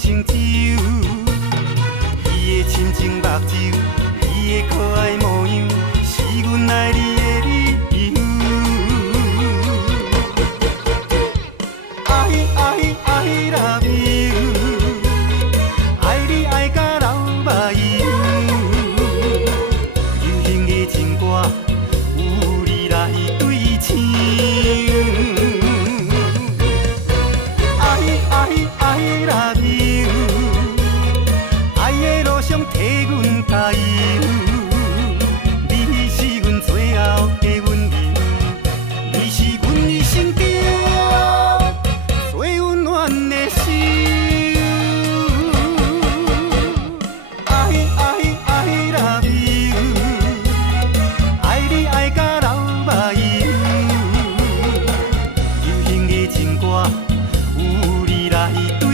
成就，伊的深情目睭，伊的可爱模样，是阮爱你的理由。I love you， 爱你爱甲流目油，流行的情歌有你来对唱。I love you， 爱的路上替阮加油，你是阮最后的温柔，你是阮一生中最温暖的心。I love you， 爱你爱甲流目油，流行的情歌有你来对。